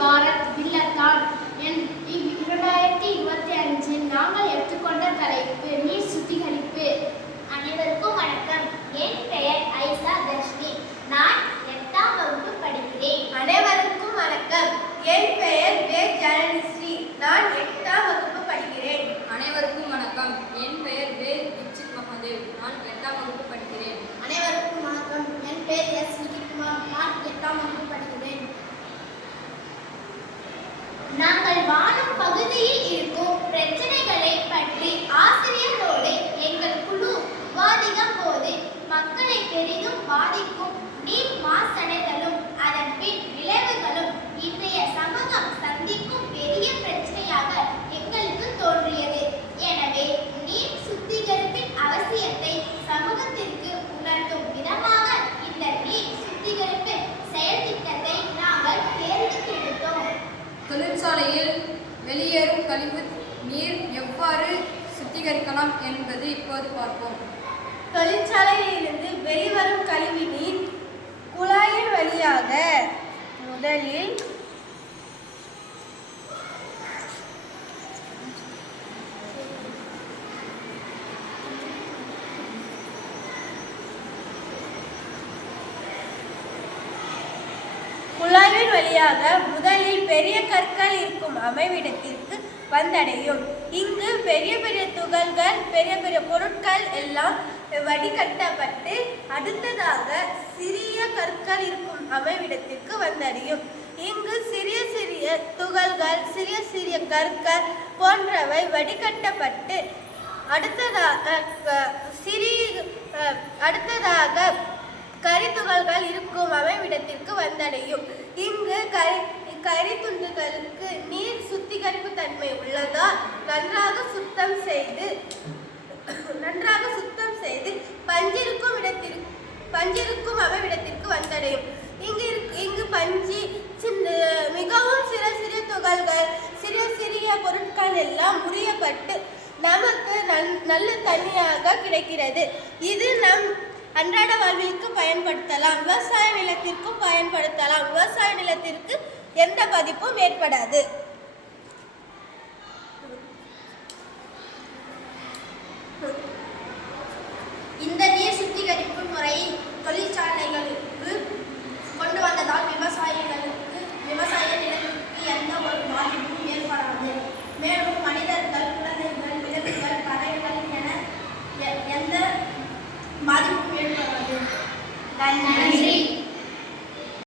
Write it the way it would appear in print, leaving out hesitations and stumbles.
பாரத் இல்லத்தான் 2025 நாங்கள் எடுத்துக்கொண்ட தலைப்பு நீர் சுத்திகரிப்பு. அனைவருக்கும் வணக்கம். என் பெயர் ஐசா தர்ஷினி. நான் 8ஆம் வகுப்பு படிக்கிறேன். அனைவருக்கும் வணக்கம். என் பெயர் வே ஜனனிஸ்ரீ. நான் 8ஆம் வகுப்பு படிக்கிறேன். அனைவருக்கும் வணக்கம். என் பெயர் வே தீட்சித் மகாதேவ். நான் 8ஆம் வகுப்பு படிக்கிறேன். அனைவருக்கும் வணக்கம். என் பெயர் எஸ் விஜயகுமார். நான் 8ஆம் வகுப்பு படிக்கிறேன். நாங்கள் வாழும் பகுதியில் இருக்கும் பிரச்சனைகளை பற்றி ஆசிரியர்களோடு எங்கள் குழு விவாதிக்கும் போது மக்களை பெரிதும் பாதிக்கும் நீர் மாசடைதலும் அதன் பின் விளைவுகளும் இன்றைய சமூகம் சந்திக்கும் பெரிய பிரச்சனையாக எங்களுக்கு தோன்றியது. எனவே நீர் சுத்திகரிப்பின் அவசியத்தை சமூகத்திற்கு உணர்த்தும் விதமாக இந்த நீர் சுத்திகரிப்பு செயல் திட்டத்தை நாங்கள் தேர்ந்தெடுத்தோம். தொழிற்சாலையில் வெளியேறும் கழிவு நீர் எவ்வாறு சுத்திகரிக்கலாம் என்பது இப்போது பார்ப்போம். தொழிற்சாலையிலிருந்து வெளிவரும் கழிவு நீர் குழாயின் வழியாக முதலில் பெரிய கற்கள் இருக்கும் அமைவிடத்திற்கு வந்தடையும். இங்கு பெரிய பெரிய துகள்கள், பெரிய பெரிய பொருட்கள் எல்லாம் வடிகட்டப்பட்டு அடுத்ததாக சிறிய கற்கள் இருக்கும் அமைவிடத்திற்கு வந்தடையும். இங்கு சிறிய சிறிய துகள்கள், சிறிய சிறிய கற்கள் போன்றவை வடிகட்டப்பட்டு அடுத்ததாக கரித்துகள்கள் இருக்கும் அமைவிடத்திற்கு வந்தடையும். இங்கு கரித்துண்டுகளுக்கு நீர் சுத்திகரிப்பு தன்மை உள்ளதால் நன்றாக சுத்தம் செய்து பஞ்சிருக்கும் அமைவிடத்திற்கு வந்தடையும். இங்கு பஞ்சி மிகவும் சிறிய துகள்கள், சிறிய பொருட்கள் எல்லாம் உரியப்பட்டு நமக்கு நல்ல தண்ணியாக கிடைக்கிறது. இது நம் அன்றாட வாழ்விற்கு பயன்படுத்தலாம். விவசாய நிலத்திற்கும் பயன்படுத்தலாம். விவசாய நிலத்திற்கு எந்த பாதிப்பும் ஏற்படாது.